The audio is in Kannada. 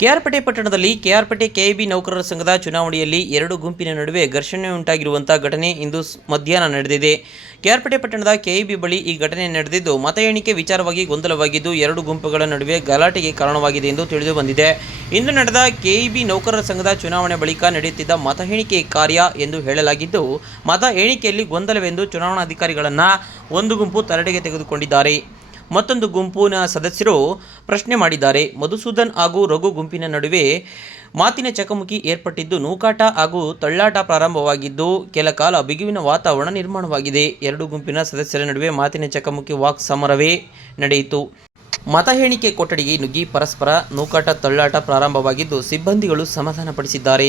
ಕೆಆರ್ಪೇಟೆ ಪಟ್ಟಣದಲ್ಲಿ ಕೆಆರ್ಪೇಟೆ ಕೆಇಬಿ ನೌಕರರ ಸಂಘದ ಚುನಾವಣೆಯಲ್ಲಿ ಎರಡು ಗುಂಪಿನ ನಡುವೆ ಘರ್ಷಣೆ ಉಂಟಾಗಿರುವಂತಹ ಘಟನೆ ಇಂದು ಮಧ್ಯಾಹ್ನ ನಡೆದಿದೆ. ಕೆಆರ್ಪೇಟೆ ಪಟ್ಟಣದ ಕೆಇಬಿ ಬಳಿ ಈ ಘಟನೆ ನಡೆದಿದ್ದು, ಮತ ಎಣಿಕೆ ವಿಚಾರವಾಗಿ ಗೊಂದಲವಾಗಿದ್ದು ಎರಡು ಗುಂಪುಗಳ ನಡುವೆ ಗಲಾಟೆಗೆ ಕಾರಣವಾಗಿದೆ ಎಂದು ತಿಳಿದು ಬಂದಿದೆ. ಇಂದು ನಡೆದ ಕೆಇಬಿ ನೌಕರರ ಸಂಘದ ಚುನಾವಣೆ ಬಳಿಕ ನಡೆಯುತ್ತಿದ್ದ ಮತ ಎಣಿಕೆ ಕಾರ್ಯ ಎಂದು ಹೇಳಲಾಗಿದ್ದು, ಮತ ಎಣಿಕೆಯಲ್ಲಿ ಗೊಂದಲವೆಂದು ಚುನಾವಣಾಧಿಕಾರಿಗಳನ್ನು ಒಂದು ಗುಂಪು ತರಾಟೆಗೆ ತೆಗೆದುಕೊಂಡಿದ್ದಾರೆ. ಮತ್ತೊಂದು ಗುಂಪಿನ ಸದಸ್ಯರು ಪ್ರಶ್ನೆ ಮಾಡಿದ್ದಾರೆ. ಮಧುಸೂದನ್ ಹಾಗೂ ರಘು ಗುಂಪಿನ ನಡುವೆ ಮಾತಿನ ಚಕಮಕಿ ಏರ್ಪಟ್ಟಿದ್ದು, ನೂಕಾಟ ಹಾಗೂ ತಳ್ಳಾಟ ಪ್ರಾರಂಭವಾಗಿದ್ದು, ಕೆಲ ಕಾಲ ಬಿಗುವಿನ ವಾತಾವರಣ ನಿರ್ಮಾಣವಾಗಿದೆ. ಎರಡು ಗುಂಪಿನ ಸದಸ್ಯರ ನಡುವೆ ಮಾತಿನ ಚಕಮಕಿ ವಾಕ್ ಸಮರವೇ ನಡೆಯಿತು. ಮತ ಎಣಿಕೆ ಕೊಠಡಿಗೆ ನುಗ್ಗಿ ಪರಸ್ಪರ ನೂಕಾಟ ತಳ್ಳಾಟ ಪ್ರಾರಂಭವಾಗಿದ್ದು, ಸಿಬ್ಬಂದಿಗಳು ಸಮಾಧಾನಪಡಿಸಿದ್ದಾರೆ.